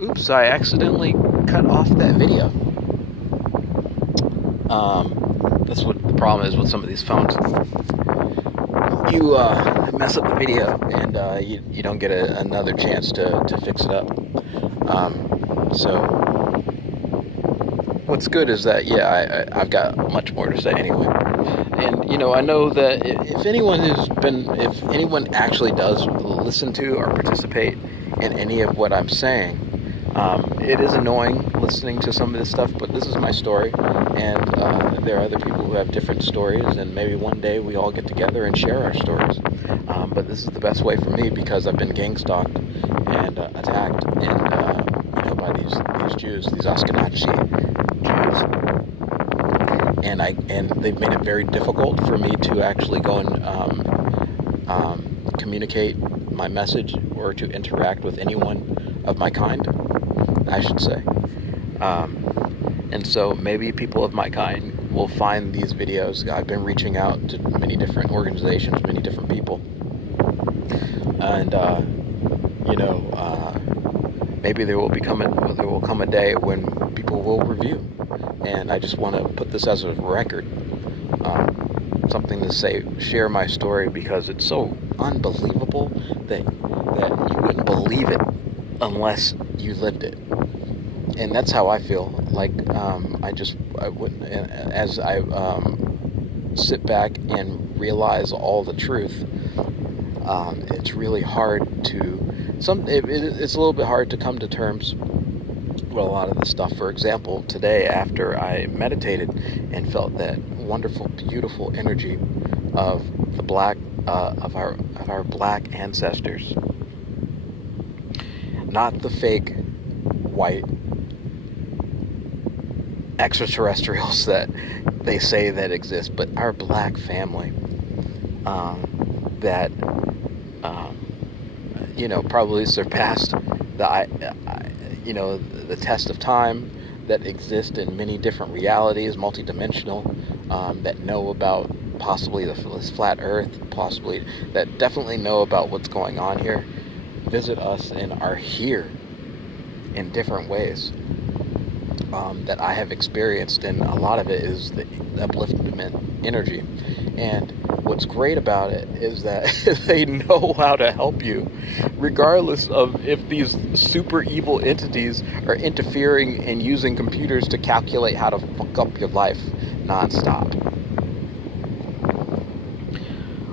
Oops, I accidentally cut off that video. That's what the problem is with some of these phones. You mess up the video and you don't get another chance to fix it up. So what's good is that, yeah, I've got much more to say anyway. And, I know that if anyone actually does listen to or participate in any of what I'm saying, it is annoying listening to some of this stuff, but this is my story, and there are other people who have different stories, and maybe one day we all get together and share our stories. But this is the best way for me because I've been gang stalked and attacked, and by these Jews, these Ashkenazi Jews, and they've made it very difficult for me to actually go and communicate my message or to interact with anyone of my kind, I should say. And so maybe people of my kind will find these videos. I've been reaching out to many different organizations, many different people, and maybe there will come a day when people will review. And I just want to put this as a record, something to share my story, because it's so unbelievable that you wouldn't believe it unless you lived it. And that's how I feel. Like I wouldn't, as I sit back and realize all the truth. It's really hard to it's a little bit hard to come to terms with a lot of the stuff. For example, today after I meditated and felt that wonderful, beautiful energy of the black of our black ancestors, not the fake white extraterrestrials that they say that exist, but our black family that probably surpassed the test of time, that exist in many different realities, multidimensional, that know about possibly this flat Earth, possibly that definitely know about what's going on here, visit us and are here in different ways. That I have experienced, and a lot of it is the upliftment energy. And what's great about it is that they know how to help you, regardless of if these super evil entities are interfering and using computers to calculate how to fuck up your life nonstop.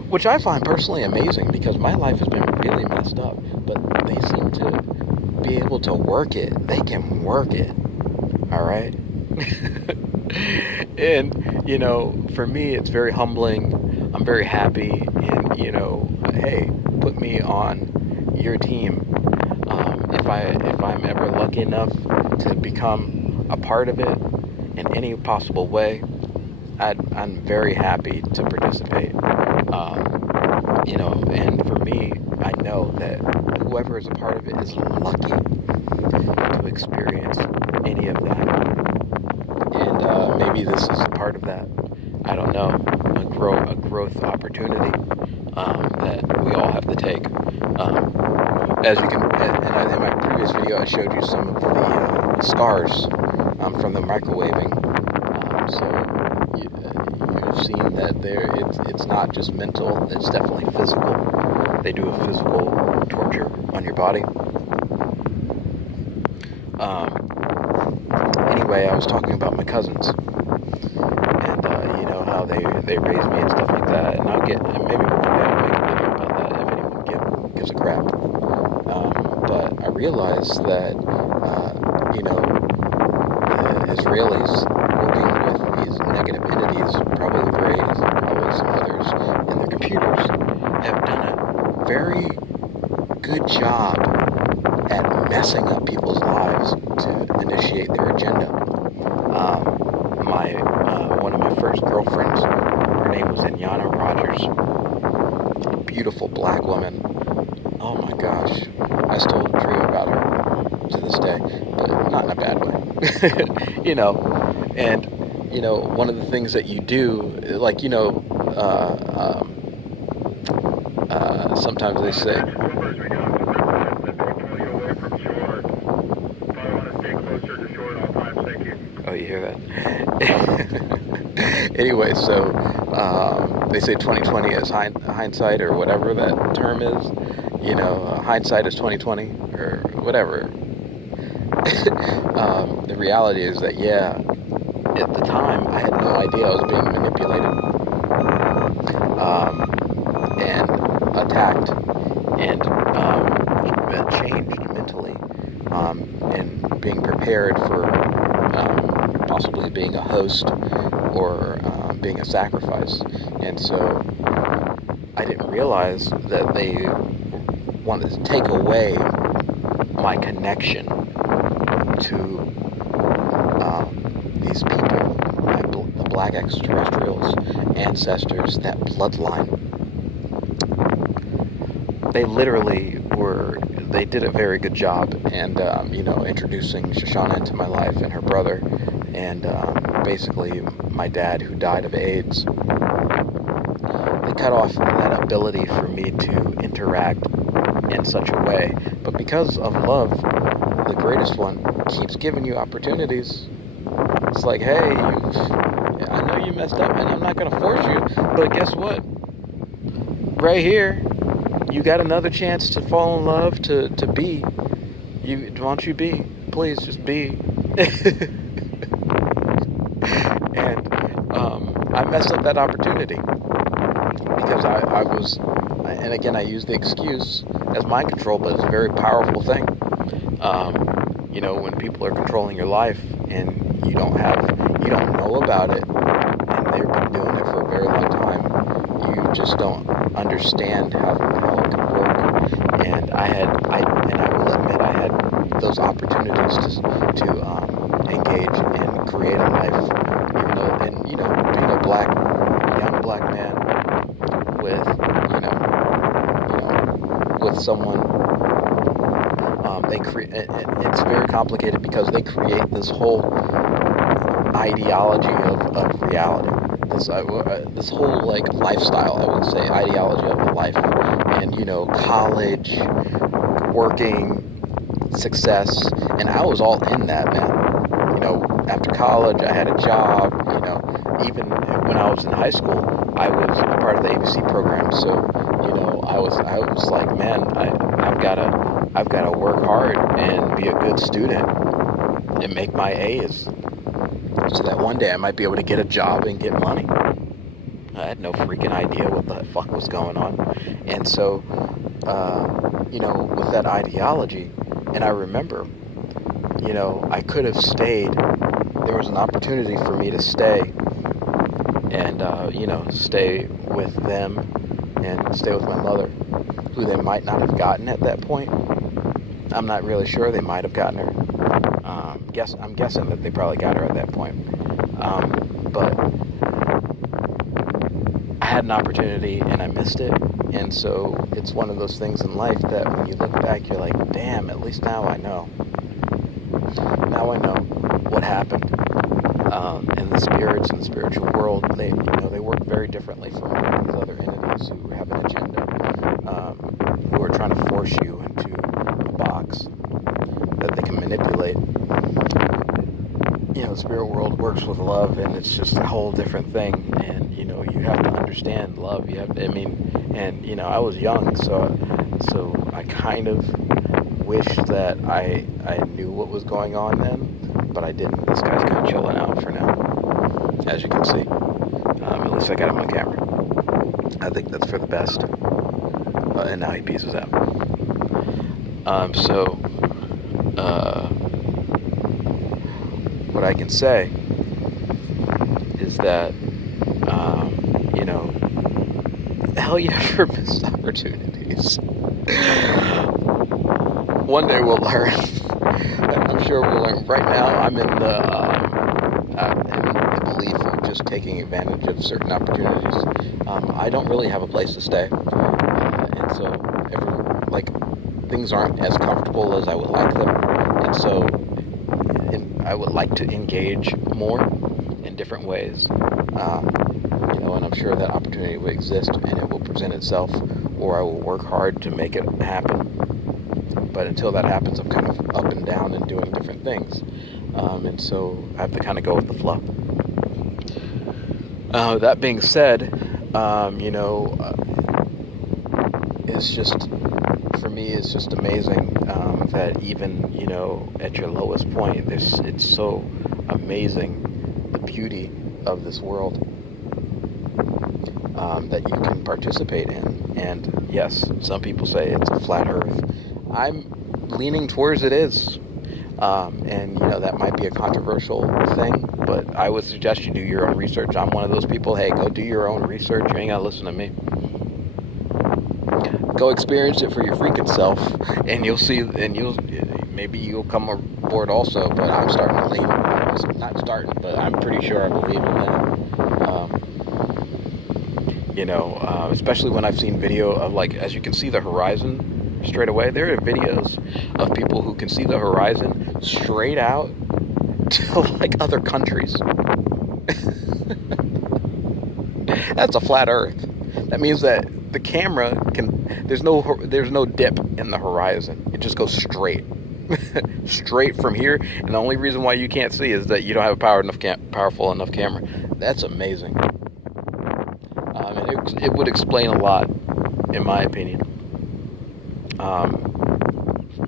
Which I find personally amazing, because my life has been really messed up, but they seem to be able to work it. They can work it. All right. And, for me, it's very humbling. I'm very happy. And, hey, put me on your team. If I'm ever lucky enough to become a part of it in any possible way, I'm very happy to participate. And for me, I know that whoever is a part of it is lucky to experience any of that. And maybe this is a part of that. I don't know. A growth opportunity that we all have to take. As you can, in my previous video, I showed you some of the scars from the microwaving. So you've seen that it's not just mental; it's definitely physical. They do a physical torture on your body. Anyway, I was talking about my cousins, and how they raised me and stuff like that. And maybe one day I'll make a video about that if anyone gives a crap. But I realized that the Israelis working with these negative entities, probably the Greys, probably some others, and their computers have done a very good job at messing up people's lives to initiate their agenda. One of my first girlfriends, her name was Inyana Rogers, beautiful black woman. Oh my gosh, I still dream about her to this day, but not in a bad way. And one of the things that you do, like sometimes they say, you hear that. Anyway, so they say 2020 is hindsight, or whatever that term is. Hindsight is 2020, or whatever. The reality is that, yeah, at the time I had no idea I was being manipulated, and attacked, and changed mentally, and being prepared for possibly being a host, or being a sacrifice. And so I didn't realize that they wanted to take away my connection to these people, the black extraterrestrials, ancestors, that bloodline. They literally they did a very good job, and introducing Shoshana into my life, and her brother, and basically my dad, who died of AIDS. They cut off that ability for me to interact in such a way. But because of love, the greatest one keeps giving you opportunities. It's like, hey, I know you messed up, and I'm not going to force you, but guess what? Right here, you got another chance to fall in love, to be. Why don't you be? Please, just be. And I messed up that opportunity because I was, and again, I use the excuse as mind control, but it's a very powerful thing. When people are controlling your life, and you don't know about it, and they've been doing it for a very long time, you just don't understand how it can work. And I will admit, I had those opportunities to engage and create a life, even though, and being a young black man with with someone, it's very complicated, because they create this whole ideology of reality, this whole lifestyle, I would say, ideology of life, and college, working, success, and I was all in that, man. After college, I had a job. Even when I was in high school, I was a part of the ABC program. So, I was like, man, I've got to work hard and be a good student and make my A's, so that one day I might be able to get a job and get money. I had no freaking idea what the fuck was going on. And so, with that ideology, and I remember, I could have stayed. There was an opportunity for me to stay and, stay with them and stay with my mother, who they might not have gotten at that point. I'm not really sure. They might have gotten her. I'm guessing that they probably got her at that point. But I had an opportunity and I missed it. And so it's one of those things in life that when you look back, you're like, damn, at least now I know. Now I know what happened. And the spirits in the spiritual world, they work very differently from these other entities who have an agenda, who are trying to force you into a box that they can manipulate. The spirit world works with love, and it's just a whole different thing. And you have to understand love. I was young, so I kind of wish that I knew what was going on then, but I didn't. This guy's kind of chilling out for now, as you can see. At least I got him on camera. I think that's for the best. And now he pieces out. What I can say is that, hell, you never miss opportunities. One day we'll learn. I'm sure we'll learn. Right now, I'm in the belief of just taking advantage of certain opportunities. I don't really have a place to stay, and so things aren't as comfortable as I would like them, and so I would like to engage more in different ways, and I'm sure that opportunity will exist and it will present itself, or I will work hard to make it happen. but until that happens, I'm kind of up and down and doing different things. And so I have to kind of go with the flow. That being said, it's just, for me, it's just amazing that even, at your lowest point, it's so amazing, the beauty of this world that you can participate in. And yes, some people say it's a flat earth. I'm leaning towards it is. And that might be a controversial thing, but I would suggest you do your own research. I'm one of those people, hey, go do your own research. You ain't gotta listen to me. Go experience it for your freaking self, and you'll see, and maybe you'll come aboard also, but I'm starting to lean, not starting, but I'm pretty sure I believe in it. Especially when I've seen video of, like, as you can see the horizon straight away, there are videos of people who can see the horizon straight out to, like, other countries. That's a flat earth. That means that the camera there's no dip in the horizon. It just goes straight. Straight from here, and the only reason why you can't see is that you don't have a powerful enough camera. That's amazing. And it would explain a lot, in my opinion,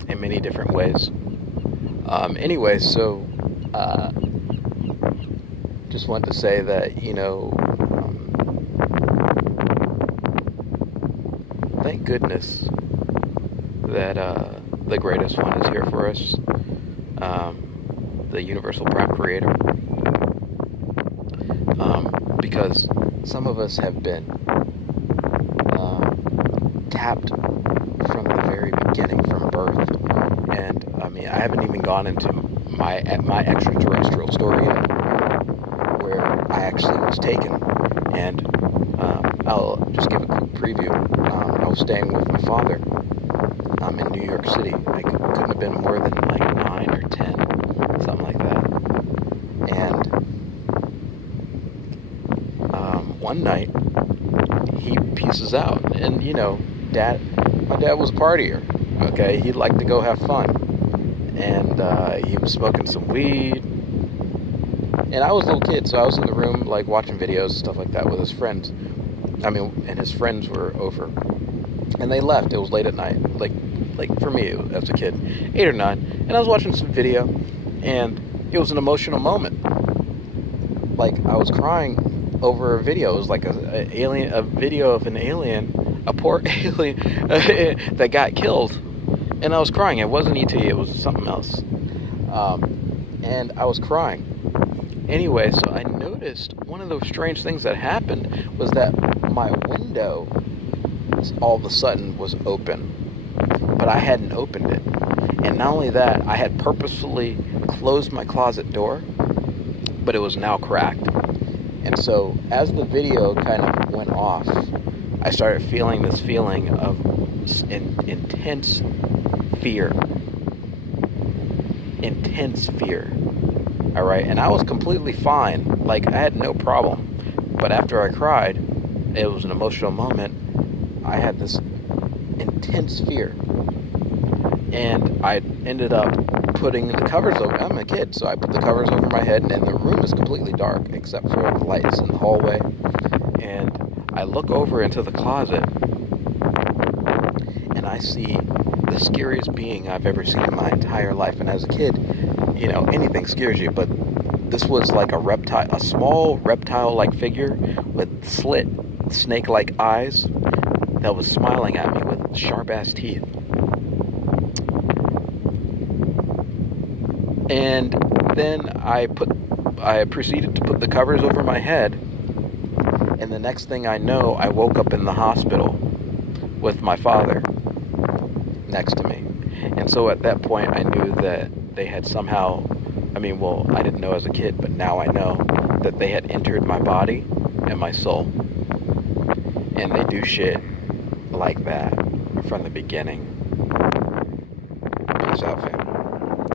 in many different ways. Anyway, so just wanted to say that, thank goodness that the greatest one is here for us, the universal prime creator, because some of us have been tapped from the very beginning, from birth. And I haven't even gone into my extraterrestrial story yet, where I actually was taken. And I'll just give a quick preview. I was staying with my father in New York City. I couldn't have been more than like 9 or 10, something like that. And one night, he pieces out. And, my dad was a partier, okay? He'd like to go have fun. And he was smoking some weed. And I was a little kid, so I was in the room, like, watching videos and stuff like that with his friends. And his friends were over. And they left. It was late at night. Like for me, as a kid, 8 or 9. And I was watching some video, and it was an emotional moment. Like, I was crying over a video. It was like a video of an alien, a poor alien that got killed. And I was crying. It wasn't ET, it was something else. And I was crying. Anyway, so I noticed one of those strange things that happened was that my window all of a sudden was open, but I hadn't opened it. And not only that, I had purposefully closed my closet door, but it was now cracked. And so as the video kind of went off, I started feeling this feeling of intense fear. Intense fear. All right, and I was completely fine. Like, I had no problem. But after I cried, it was an emotional moment. I had this intense fear. And I ended up putting the covers over. I'm a kid, so I put the covers over my head, and the room is completely dark except for the lights in the hallway. And I look over into the closet, and I see the scariest being I've ever seen in my entire life. And as a kid, anything scares you, but this was like a reptile, a small reptile-like figure with slit snake-like eyes that was smiling at me with sharp-ass teeth. And then I proceeded to put the covers over my head, and the next thing I know, I woke up in the hospital with my father next to me. And so at that point, I knew that they had somehow, I didn't know as a kid, but now I know that they had entered my body and my soul. And they do shit like that from the beginning.